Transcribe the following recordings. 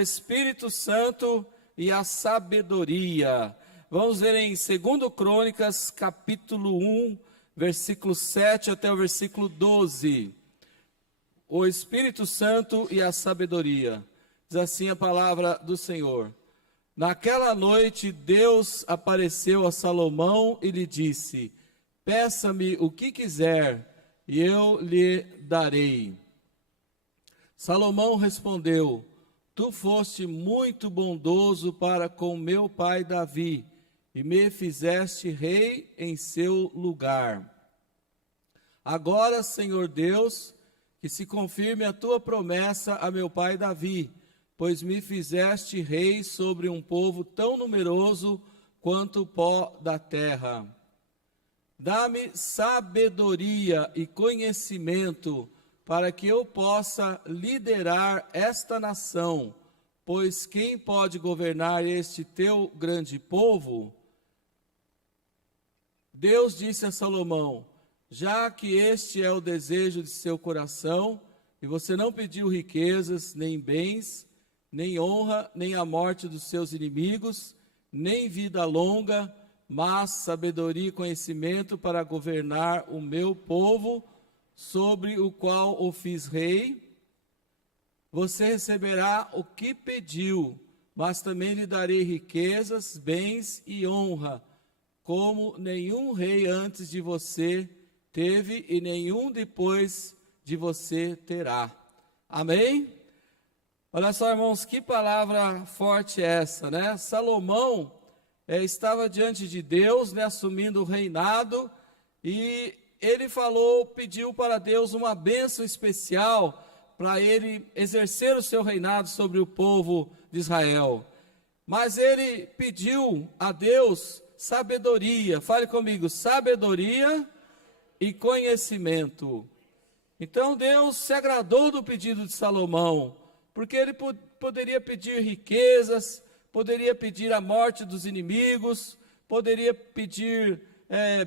Espírito Santo e a sabedoria. Vamos ver em 2 Crônicas, capítulo 1, versículo 7 até o versículo 12. O Espírito Santo e a sabedoria. Diz assim a palavra do Senhor. Naquela noite, Deus apareceu a Salomão e lhe disse: peça-me o que quiser, e eu lhe darei. Salomão respondeu: tu foste muito bondoso para com meu pai Davi, e me fizeste rei em seu lugar. Agora, Senhor Deus, que se confirme a tua promessa a meu pai Davi, pois me fizeste rei sobre um povo tão numeroso quanto o pó da terra. Dá-me sabedoria e conhecimento para que eu possa liderar esta nação, pois quem pode governar este teu grande povo? Deus disse a Salomão: já que este é o desejo de seu coração, e você não pediu riquezas, nem bens, nem honra, nem a morte dos seus inimigos, nem vida longa, mas sabedoria e conhecimento para governar o meu povo, sobre o qual o fiz rei, você receberá o que pediu, mas também lhe darei riquezas, bens e honra, como nenhum rei antes de você teve e nenhum depois de você terá. Amém? Olha só, irmãos, que palavra forte é essa, né? Salomão estava diante de Deus, né, assumindo o reinado, e ele pediu para Deus uma bênção especial para ele exercer o seu reinado sobre o povo de Israel. Mas ele pediu a Deus sabedoria. Fale comigo, sabedoria e conhecimento. Então Deus se agradou do pedido de Salomão, porque ele poderia pedir riquezas, poderia pedir a morte dos inimigos, poderia pedir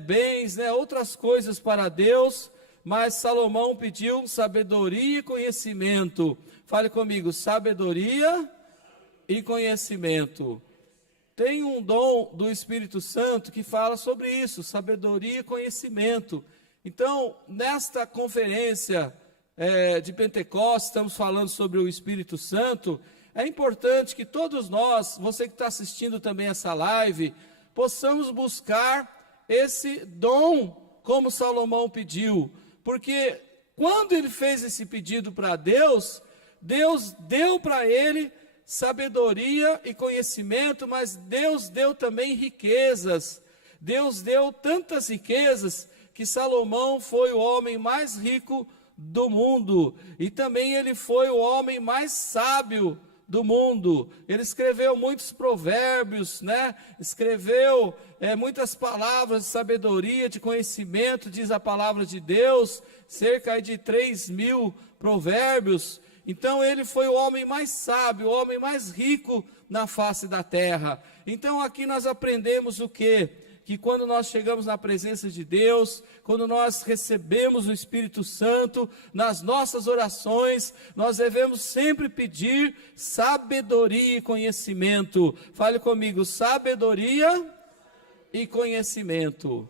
bens, né, outras coisas para Deus, mas Salomão pediu sabedoria e conhecimento. Fale comigo, sabedoria e conhecimento. Tem um dom do Espírito Santo que fala sobre isso, sabedoria e conhecimento. Então, nesta conferência de Pentecostes, estamos falando sobre o Espírito Santo. É importante que todos nós, você que está assistindo também essa live, possamos buscar esse dom como Salomão pediu, porque quando ele fez esse pedido para Deus, Deus deu para ele sabedoria e conhecimento, mas Deus deu também riquezas. Deus deu tantas riquezas que Salomão foi o homem mais rico do mundo, e também ele foi o homem mais sábio do mundo. Ele escreveu muitos provérbios, né? Escreveu muitas palavras de sabedoria, de conhecimento, diz a palavra de Deus, cerca de 3.000 provérbios. Então ele foi o homem mais sábio, o homem mais rico na face da terra. Então aqui nós aprendemos o quê? Que quando nós chegamos na presença de Deus, quando nós recebemos o Espírito Santo, nas nossas orações, nós devemos sempre pedir sabedoria e conhecimento. Fale comigo, sabedoria e conhecimento.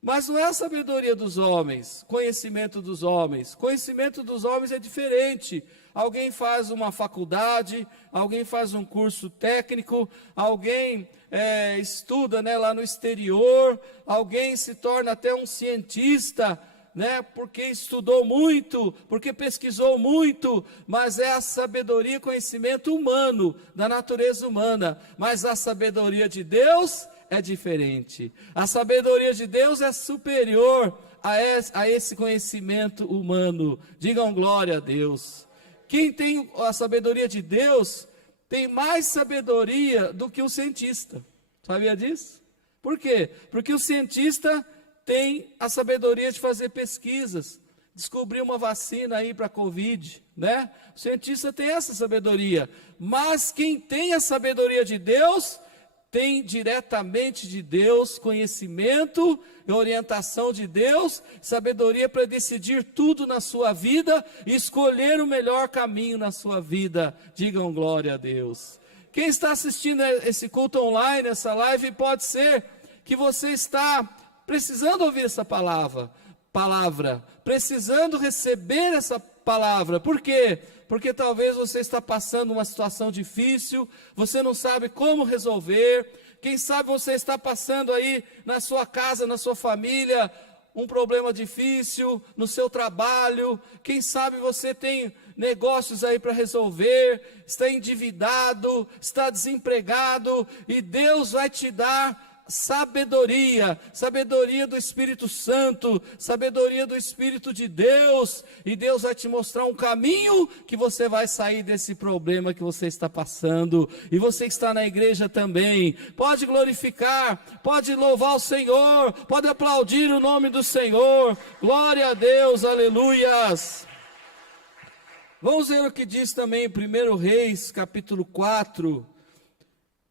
Mas não é a sabedoria dos homens, conhecimento dos homens. Conhecimento dos homens é diferente. Alguém faz uma faculdade, alguém faz um curso técnico, alguém estuda, né, lá no exterior, alguém se torna até um cientista, né, porque estudou muito, porque pesquisou muito, mas é a sabedoria e conhecimento humano, da natureza humana. Mas a sabedoria de Deus é diferente. A sabedoria de Deus é superior a esse conhecimento humano. Digam glória a Deus. Quem tem a sabedoria de Deus tem mais sabedoria do que o cientista. Sabia disso? Por quê? Porque o cientista tem a sabedoria de fazer pesquisas, descobrir uma vacina aí para a Covid, né? O cientista tem essa sabedoria. Mas quem tem a sabedoria de Deus tem diretamente de Deus conhecimento e orientação de Deus, sabedoria para decidir tudo na sua vida e escolher o melhor caminho na sua vida. Digam glória a Deus. Quem está assistindo esse culto online, essa live, pode ser que você está precisando ouvir essa palavra, precisando receber essa palavra. Por quê? Porque talvez você está passando uma situação difícil, você não sabe como resolver. Quem sabe você está passando aí na sua casa, na sua família, um problema difícil, no seu trabalho. Quem sabe você tem negócios aí para resolver, está endividado, está desempregado, e Deus vai te dar sabedoria do Espírito Santo, sabedoria do Espírito de Deus, e Deus vai te mostrar um caminho que você vai sair desse problema que você está passando. E você que está na igreja também, pode glorificar, pode louvar o Senhor, pode aplaudir o nome do Senhor. Glória a Deus, aleluias. Vamos ver o que diz também em 1 Reis, capítulo 4,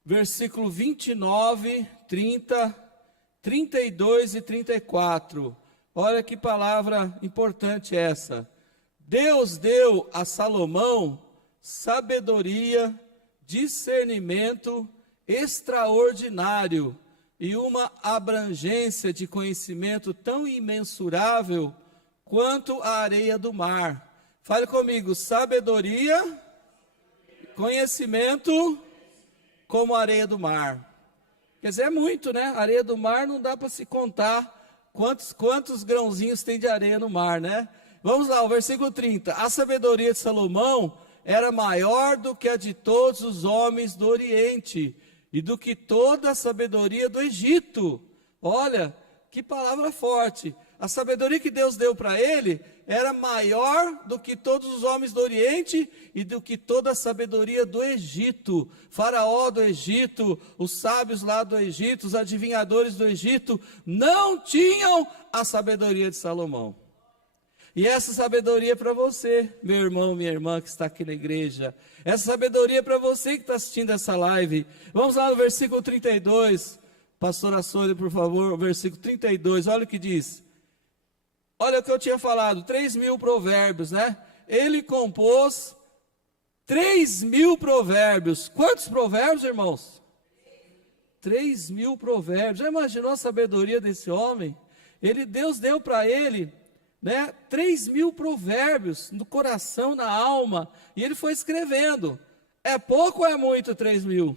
versículo 29, 30, 32 e 34. Olha que palavra importante essa. Deus deu a Salomão sabedoria, discernimento extraordinário e uma abrangência de conhecimento tão imensurável quanto a areia do mar. Fale comigo, sabedoria, conhecimento como a areia do mar. Quer dizer, é muito, né? A areia do mar não dá para se contar quantos grãozinhos tem de areia no mar, né? Vamos lá, o versículo 30. A sabedoria de Salomão era maior do que a de todos os homens do Oriente e do que toda a sabedoria do Egito. Olha, que palavra forte. A sabedoria que Deus deu para ele era maior do que todos os homens do Oriente e do que toda a sabedoria do Egito. Faraó do Egito, os sábios lá do Egito, os adivinhadores do Egito, não tinham a sabedoria de Salomão. E essa sabedoria é para você, meu irmão, minha irmã que está aqui na igreja. Essa sabedoria é para você que está assistindo essa live. Vamos lá no versículo 32. Pastora Sônia, por favor, o versículo 32, olha o que diz. Olha o que eu tinha falado, 3.000 provérbios, né? Ele compôs 3.000 provérbios. Quantos provérbios, irmãos? 3.000 provérbios. Já imaginou a sabedoria desse homem? Deus deu para ele, né, 3.000 provérbios no coração, na alma. E ele foi escrevendo. É pouco ou é muito 3.000?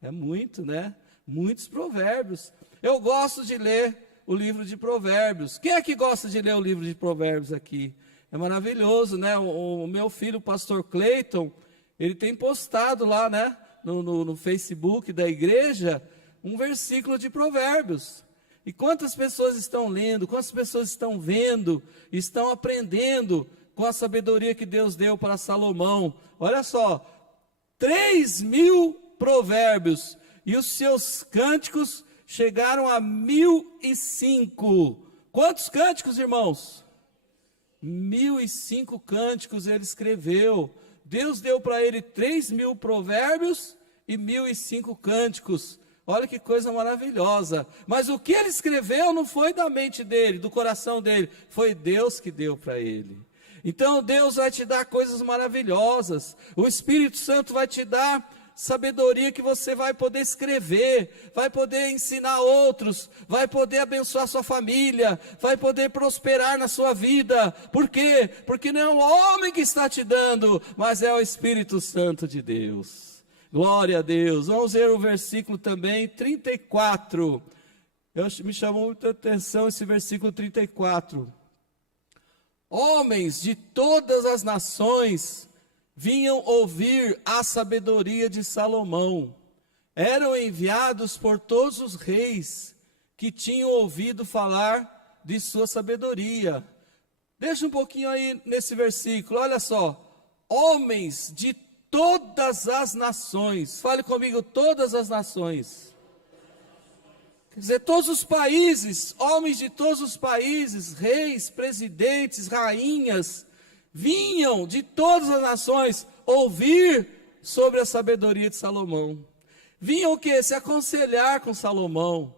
É muito, né? Muitos provérbios. Eu gosto de ler o livro de Provérbios. Quem é que gosta de ler o livro de Provérbios aqui? É maravilhoso, né? O meu filho, o pastor Cleiton, ele tem postado lá, né, no Facebook da igreja, um versículo de Provérbios. E quantas pessoas estão lendo, quantas pessoas estão vendo, estão aprendendo com a sabedoria que Deus deu para Salomão. Olha só, 3.000 provérbios, e os seus cânticos chegaram a 1.005. Quantos cânticos, irmãos? 1.005 cânticos ele escreveu. Deus deu para ele 3.000 provérbios e 1.005 cânticos. Olha que coisa maravilhosa. Mas o que ele escreveu não foi da mente dele, do coração dele. Foi Deus que deu para ele. Então Deus vai te dar coisas maravilhosas. O Espírito Santo vai te dar sabedoria que você vai poder escrever, vai poder ensinar outros, vai poder abençoar sua família, vai poder prosperar na sua vida. Por quê? Porque não é o homem que está te dando, mas é o Espírito Santo de Deus. Glória a Deus. Vamos ver o versículo também, 34. Me chamou muita atenção esse versículo 34. Homens de todas as nações vinham ouvir a sabedoria de Salomão. Eram enviados por todos os reis que tinham ouvido falar de sua sabedoria. Deixa um pouquinho aí nesse versículo, olha só. Homens de todas as nações. Fale comigo, todas as nações. Quer dizer, todos os países, homens de todos os países, reis, presidentes, rainhas, vinham de todas as nações ouvir sobre a sabedoria de Salomão. vinham o quê? Se aconselhar com Salomão.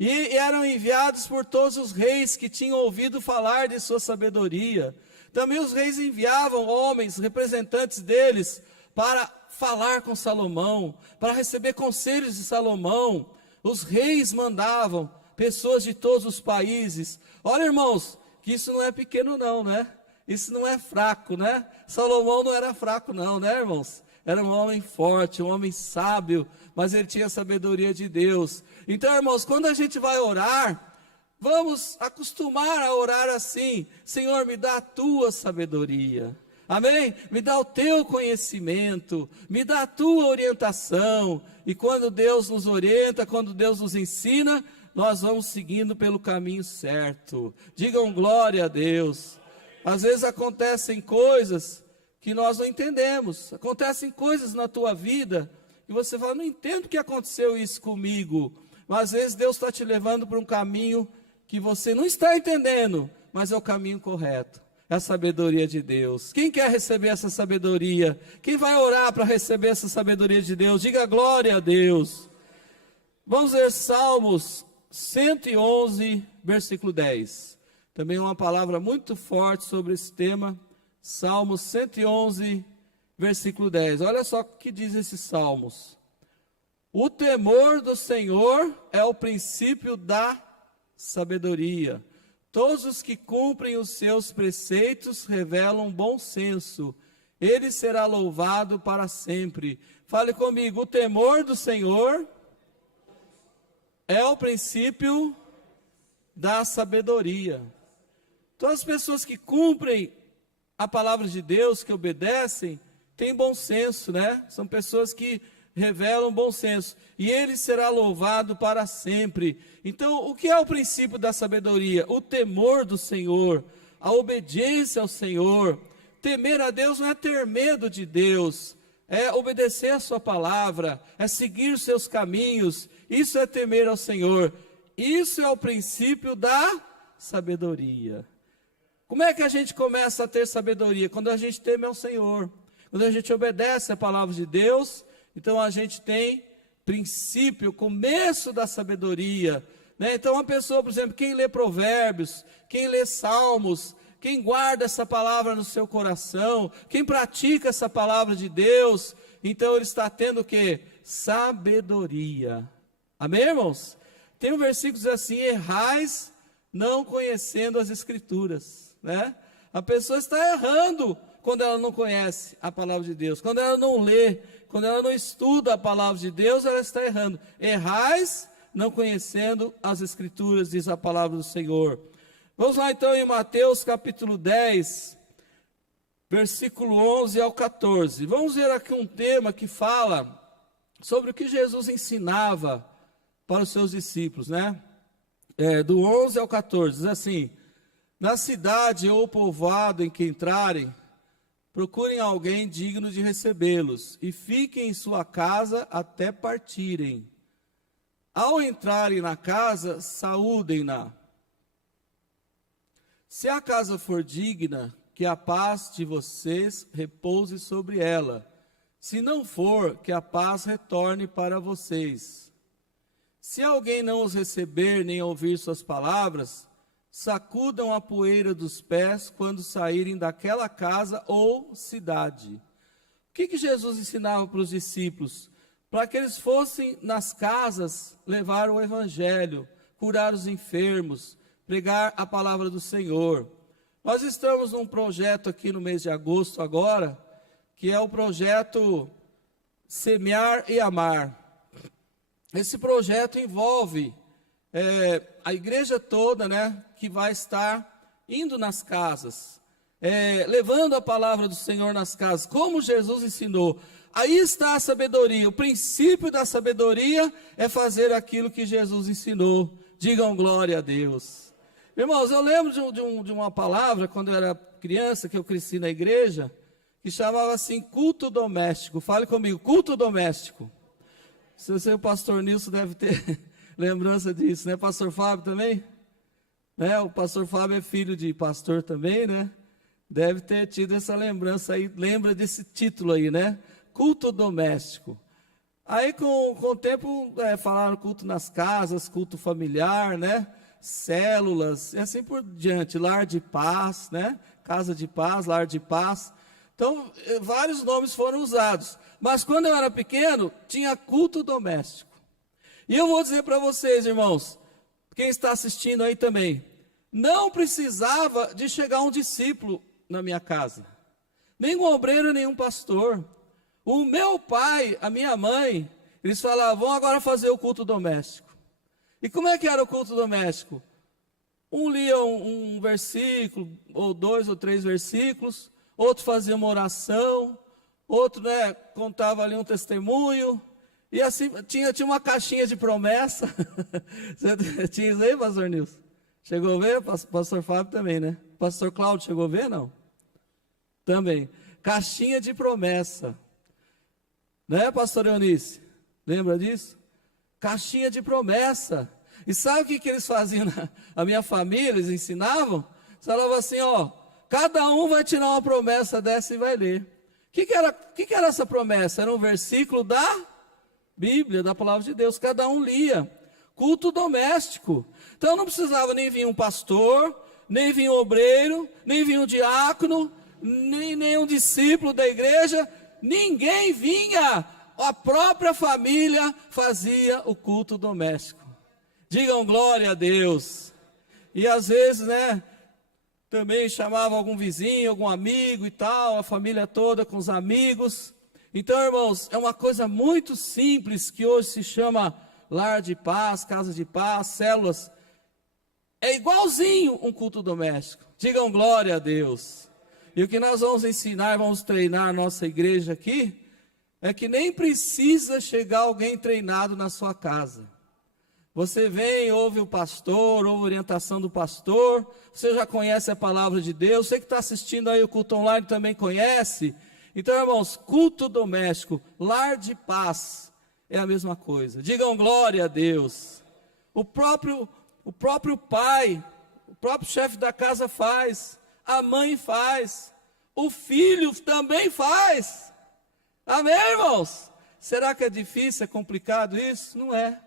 E eram enviados por todos os reis que tinham ouvido falar de sua sabedoria. Também os reis enviavam homens, representantes deles, para falar com Salomão, para receber conselhos de Salomão. Os reis mandavam pessoas de todos os países. Olha, irmãos, que isso não é pequeno não, né? Isso não é fraco, né? Salomão não era fraco não, né, irmãos? Era um homem forte, um homem sábio, mas ele tinha a sabedoria de Deus. Então, irmãos, quando a gente vai orar, vamos acostumar a orar assim: Senhor, me dá a tua sabedoria. Amém? Me dá o teu conhecimento, me dá a tua orientação. E quando Deus nos orienta, quando Deus nos ensina, nós vamos seguindo pelo caminho certo. Digam glória a Deus. Às vezes acontecem coisas que nós não entendemos. Acontecem coisas na tua vida e você fala: não entendo o que aconteceu isso comigo. Mas às vezes Deus está te levando para um caminho que você não está entendendo, mas é o caminho correto. É a sabedoria de Deus. Quem quer receber essa sabedoria? Quem vai orar para receber essa sabedoria de Deus? Diga glória a Deus. Vamos ler Salmos 111, versículo 10. Também uma palavra muito forte sobre esse tema. Salmos 111, versículo 10. Olha só o que diz esses salmos. O temor do Senhor é o princípio da sabedoria. Todos os que cumprem os seus preceitos revelam bom senso. Ele será louvado para sempre. Fale comigo: o temor do Senhor é o princípio da sabedoria. Todas as pessoas que cumprem a palavra de Deus, que obedecem, têm bom senso, né? São pessoas que revelam bom senso. E ele será louvado para sempre. Então, o que é o princípio da sabedoria? O temor do Senhor, a obediência ao Senhor. Temer a Deus não é ter medo de Deus, é obedecer a sua palavra, é seguir os seus caminhos. Isso é temer ao Senhor. Isso é o princípio da sabedoria. Como é que a gente começa a ter sabedoria? Quando a gente teme ao Senhor, quando a gente obedece a palavra de Deus. Então a gente tem princípio, começo da sabedoria, né? Então uma pessoa, por exemplo, quem lê provérbios, quem lê salmos, quem guarda essa palavra no seu coração, quem pratica essa palavra de Deus, então ele está tendo o quê? Sabedoria. Amém, irmãos? Tem um versículo que diz assim: errais não conhecendo as escrituras, né? A pessoa está errando quando ela não conhece a palavra de Deus, quando ela não lê, quando ela não estuda a palavra de Deus, ela está errando. Errais não conhecendo as escrituras, diz a palavra do Senhor. Vamos lá então em Mateus capítulo 10, versículo 11 ao 14. Vamos ver aqui um tema que fala sobre o que Jesus ensinava para os seus discípulos, né? Do 11 ao 14, diz assim: na cidade ou povoado em que entrarem, procurem alguém digno de recebê-los e fiquem em sua casa até partirem. Ao entrarem na casa, saúdem-na. Se a casa for digna, que a paz de vocês repouse sobre ela. Se não for, que a paz retorne para vocês. Se alguém não os receber nem ouvir suas palavras, sacudam a poeira dos pés quando saírem daquela casa ou cidade. O que Jesus ensinava para os discípulos? Para que eles fossem nas casas levar o evangelho, curar os enfermos, pregar a palavra do Senhor. Nós estamos num projeto aqui no mês de agosto agora, que é o projeto Semear e Amar. Esse projeto envolve a igreja toda, né, que vai estar indo nas casas, levando a palavra do Senhor nas casas, como Jesus ensinou. Aí está a sabedoria. O princípio da sabedoria é fazer aquilo que Jesus ensinou. Digam glória a Deus. Irmãos, eu lembro de uma palavra, quando eu era criança, que eu cresci na igreja, que chamava assim, culto doméstico. Fale comigo, culto doméstico. Se você, o pastor Nilson, deve ter lembrança disso, né? Pastor Fábio também? Né? O pastor Fábio é filho de pastor também, né? Deve ter tido essa lembrança aí, lembra desse título aí, né? Culto doméstico. Aí com o tempo falaram culto nas casas, culto familiar, né? Células, e assim por diante, lar de paz, né? Casa de paz, lar de paz. Então, vários nomes foram usados. Mas quando eu era pequeno, tinha culto doméstico. E eu vou dizer para vocês, irmãos, quem está assistindo aí também, não precisava de chegar um discípulo na minha casa. Nenhum obreiro, nenhum pastor. O meu pai, a minha mãe, eles falavam, vamos agora fazer o culto doméstico. E como é que era o culto doméstico? Um lia um versículo, ou 2 ou 3 versículos, outro fazia uma oração, outro contava ali um testemunho, e assim tinha uma caixinha de promessa. Você tinha isso aí, pastor Nilson? Chegou a ver? Pastor Fábio também, né? Pastor Cláudio chegou a ver, não? Também. Caixinha de promessa. Né, pastor Eunice? Lembra disso? Caixinha de promessa. E sabe o que eles faziam a minha família? Eles ensinavam? Eles falavam assim, ó, cada um vai tirar uma promessa dessa e vai ler. O que era essa promessa? Era um versículo da Bíblia, da palavra de Deus. Cada um lia. Culto doméstico. Então não precisava nem vir um pastor, nem vir um obreiro, nem vir um diácono, nem um discípulo da igreja. Ninguém vinha, a própria família fazia o culto doméstico. Digam glória a Deus. E às vezes, também chamava algum vizinho, algum amigo e tal, a família toda com os amigos. Então, irmãos, é uma coisa muito simples que hoje se chama lar de paz, casa de paz, células. É igualzinho um culto doméstico. Digam glória a Deus. E o que nós vamos ensinar, vamos treinar a nossa igreja aqui, é que nem precisa chegar alguém treinado na sua casa. Você vem, ouve o pastor, ouve a orientação do pastor, você já conhece a palavra de Deus, você que está assistindo aí o culto online também conhece. Então, irmãos, culto doméstico, lar de paz, é a mesma coisa. Digam glória a Deus. O próprio pai, o próprio chefe da casa faz. A mãe faz, o filho também faz. Amém, irmãos? Será que é difícil, é complicado isso? Não é.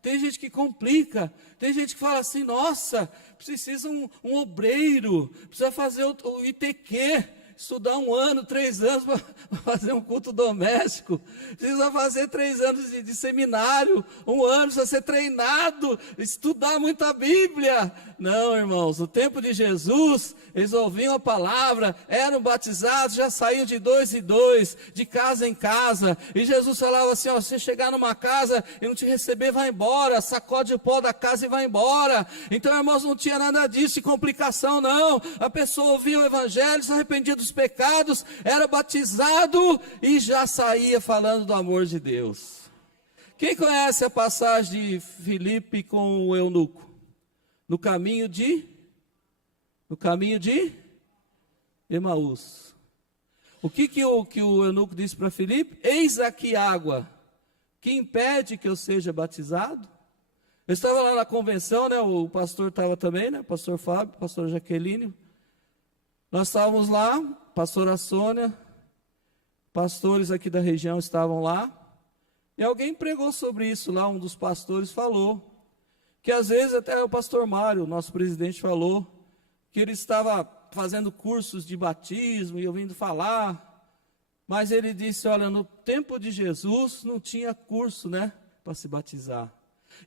Tem gente que complica, tem gente que fala assim, nossa, precisa um obreiro, precisa fazer o ITQ, estudar 1 ano, 3 anos para fazer um culto doméstico, precisa fazer 3 anos de seminário, 1 ano, precisa ser treinado, estudar muito a Bíblia. Não, irmãos, no tempo de Jesus, eles ouviam a palavra, eram batizados, já saíam de 2 em 2, de casa em casa, e Jesus falava assim, ó, se você chegar numa casa e não te receber, vai embora, sacode o pó da casa e vai embora. Então, irmãos, não tinha nada disso, de complicação não, a pessoa ouvia o evangelho, se arrependia dos pecados, era batizado e já saía falando do amor de Deus. Quem conhece a passagem de Filipe com o eunuco? No caminho de Emaús. O que o eunuco disse para Filipe? Eis aqui água, que impede que eu seja batizado? Eu estava lá na convenção, o pastor estava também, o pastor Fábio, pastor Jaqueline. Nós estávamos lá, pastora Sônia, pastores aqui da região estavam lá, e alguém pregou sobre isso lá, um dos pastores falou, que às vezes até o pastor Mário, nosso presidente, falou, que ele estava fazendo cursos de batismo e ouvindo falar, mas ele disse, olha, no tempo de Jesus não tinha curso, para se batizar.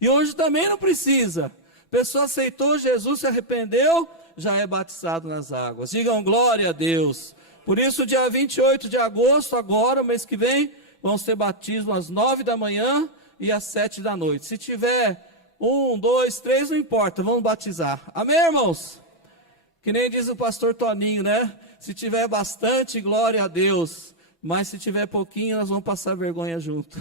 E hoje também não precisa. A pessoa aceitou Jesus, se arrependeu, já é batizado nas águas. Digam glória a Deus. Por isso, dia 28 de agosto, agora, mês que vem, vamos ter batismo às 9 da manhã e às 7 da noite. Se tiver 1, 2, 3, não importa, vamos batizar. Amém, irmãos? Que nem diz o pastor Toninho, Se tiver bastante, glória a Deus. Mas se tiver pouquinho, nós vamos passar vergonha junto.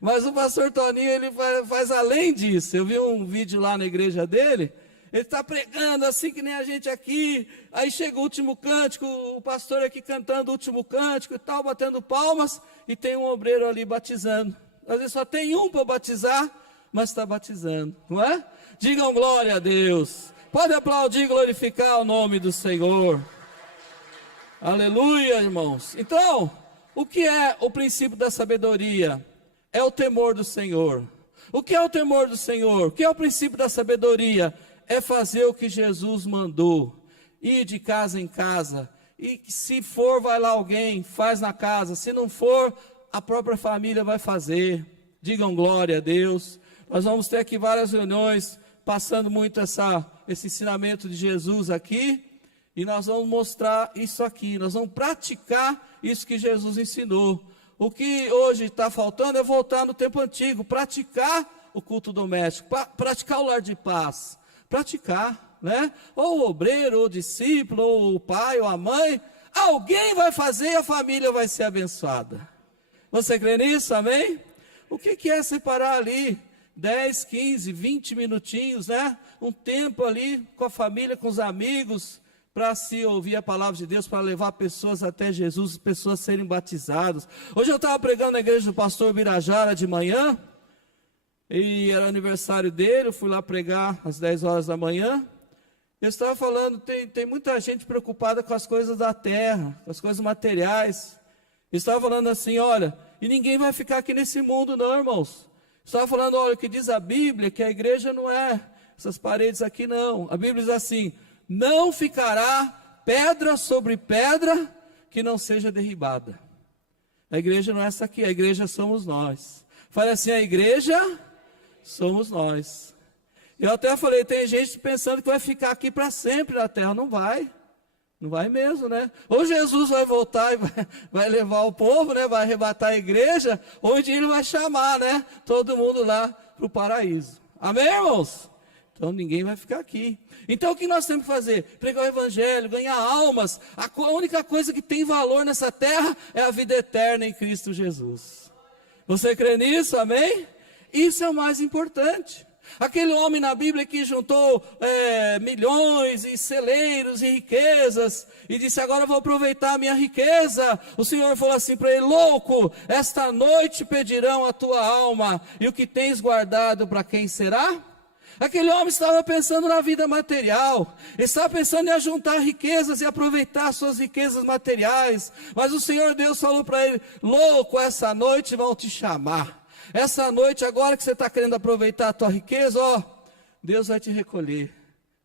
Mas o pastor Toninho, ele faz além disso. Eu vi um vídeo lá na igreja dele. Ele está pregando assim que nem a gente aqui, aí chega o último cântico, o pastor aqui cantando o último cântico e tal, batendo palmas, e tem um obreiro ali batizando. Às vezes só tem um para batizar, mas está batizando, não é? Digam glória a Deus. Pode aplaudir e glorificar o nome do Senhor. Aleluia, irmãos. Então, o que é o princípio da sabedoria? é o temor do Senhor. O que é o temor do Senhor? O que é o princípio da sabedoria? É fazer o que Jesus mandou, ir de casa em casa, e se for, vai lá alguém, faz na casa, se não for, a própria família vai fazer. Digam glória a Deus. Nós vamos ter aqui várias reuniões, passando muito esse ensinamento de Jesus aqui, e nós vamos mostrar isso aqui, nós vamos praticar isso que Jesus ensinou. O que hoje está faltando é voltar no tempo antigo, praticar o culto doméstico, praticar o lar de paz, praticar, né? Ou o obreiro, ou o discípulo, ou o pai, ou a mãe, alguém vai fazer e a família vai ser abençoada. Você crê nisso, amém? O que é separar ali 10, 15, 20 minutinhos, né? Um tempo ali com a família, com os amigos, para se ouvir a palavra de Deus, para levar pessoas até Jesus, pessoas serem batizadas. Hoje eu estava pregando na igreja do pastor Birajara de manhã, e era aniversário dele, eu fui lá pregar às 10 horas da manhã. Eu estava falando, tem muita gente preocupada com as coisas da terra, com as coisas materiais. Eu estava falando assim, olha, e ninguém vai ficar aqui nesse mundo não, irmãos. Eu estava falando, olha, o que diz a Bíblia, que a igreja não é essas paredes aqui não. A Bíblia diz assim, não ficará pedra sobre pedra que não seja derribada. A igreja não é essa aqui, a igreja somos nós. Fale assim, a igreja somos nós. Eu até falei, tem gente pensando que vai ficar aqui para sempre na terra. Não vai. Não vai mesmo, né? Ou Jesus vai voltar e vai levar o povo, né? Vai arrebatar a igreja, ou um dia ele vai chamar, né? Todo mundo lá para o paraíso. Amém, irmãos? Então ninguém vai ficar aqui. Então o que nós temos que fazer? Pregar o evangelho, ganhar almas. A única coisa que tem valor nessa terra é a vida eterna em Cristo Jesus. Você crê nisso? Amém? Isso é o mais importante. Aquele homem na Bíblia que juntou milhões e celeiros e riquezas, e disse, agora eu vou aproveitar a minha riqueza. O Senhor falou assim para ele, louco, esta noite pedirão a tua alma, e o que tens guardado para quem será? Aquele homem estava pensando na vida material, estava pensando em ajuntar riquezas e aproveitar suas riquezas materiais, mas o Senhor Deus falou para ele, louco, essa noite vão te chamar. Essa noite, agora que você está querendo aproveitar a tua riqueza, ó, Deus vai te recolher,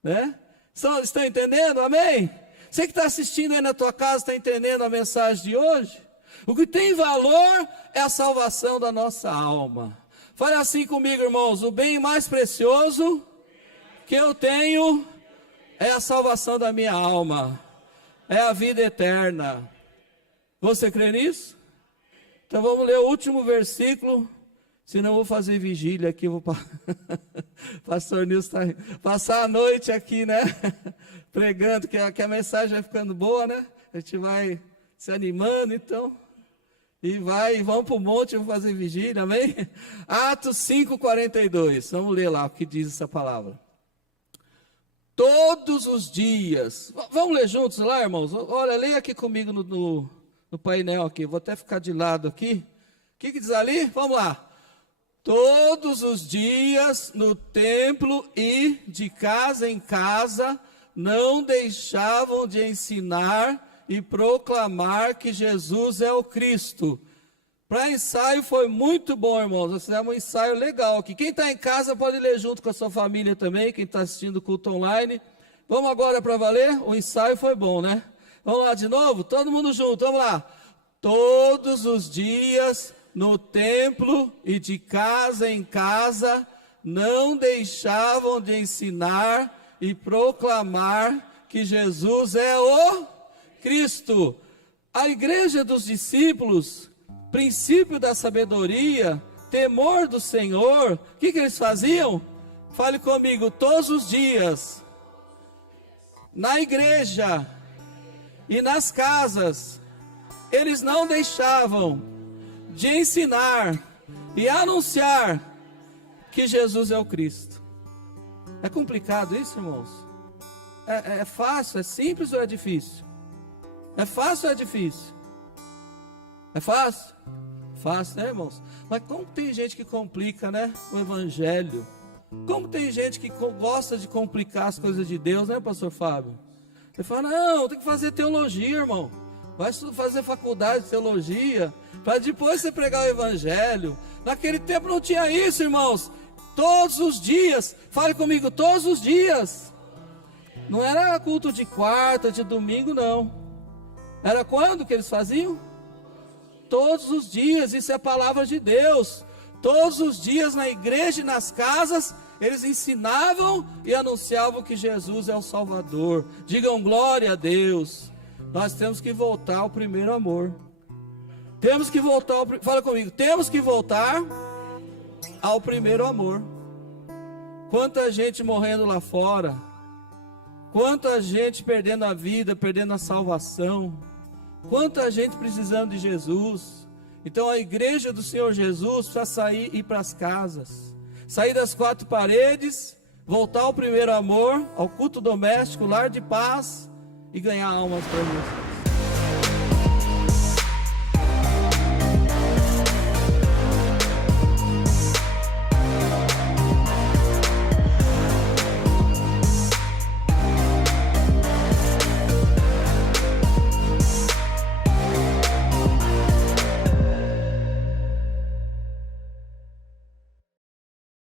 né? Estão entendendo? Amém? Você que está assistindo aí na tua casa, está entendendo a mensagem de hoje? O que tem valor é a salvação da nossa alma. Fale assim comigo, irmãos, o bem mais precioso que eu tenho é a salvação da minha alma, é a vida eterna. Você crê nisso? Então vamos ler o último versículo. Senão eu vou fazer vigília aqui, pastor Nilson passar a noite aqui, né, pregando, que a mensagem vai ficando boa, né, a gente vai se animando, então, e vamos para o monte, eu vou fazer vigília, amém? Atos 5:42, vamos ler lá o que diz essa palavra. Todos os dias, vamos ler juntos lá, irmãos? Olha, leia aqui comigo no painel aqui, vou até ficar de lado aqui. O que diz ali? Vamos lá. Todos os dias no templo e de casa em casa não deixavam de ensinar e proclamar que Jesus é o Cristo. Para ensaio foi muito bom, irmãos. Nós fizemos um ensaio legal aqui. Quem está em casa pode ler junto com a sua família também, quem está assistindo o culto online. Vamos agora para valer? O ensaio foi bom, né? Vamos lá de novo? Todo mundo junto, vamos lá. Todos os dias no templo e de casa em casa, não deixavam de ensinar e proclamar que Jesus é o Cristo. A igreja dos discípulos, princípio da sabedoria, temor do Senhor, o que eles faziam? Fale comigo, todos os dias, na igreja e nas casas, eles não deixavam de ensinar e anunciar que Jesus é o Cristo. É complicado isso, irmãos? É fácil, é simples ou é difícil? É fácil ou é difícil? É fácil? Fácil, né, irmãos? Mas como tem gente que complica, né, o evangelho? Como tem gente que gosta de complicar as coisas de Deus, né, pastor Fábio? Você fala, não, tem que fazer teologia, irmão. Vai fazer faculdade de teologia, para depois você pregar o evangelho, Naquele tempo não tinha isso, irmãos. Todos os dias, fale comigo, todos os dias. Não era culto de quarta, de domingo, não. Era quando que eles faziam? Todos os dias, isso é a palavra de Deus. Todos os dias na igreja e nas casas, eles ensinavam e anunciavam que Jesus é o Salvador. Digam glória a Deus. Nós temos que voltar ao primeiro amor. Temos que voltar, fala comigo, temos que voltar ao primeiro amor. Quanta gente morrendo lá fora, quanta gente perdendo a vida, perdendo a salvação, quanta gente precisando de Jesus. Então a igreja do Senhor Jesus precisa sair e ir para as casas, sair das quatro paredes, voltar ao primeiro amor, ao culto doméstico, lar de paz e ganhar almas para Jesus.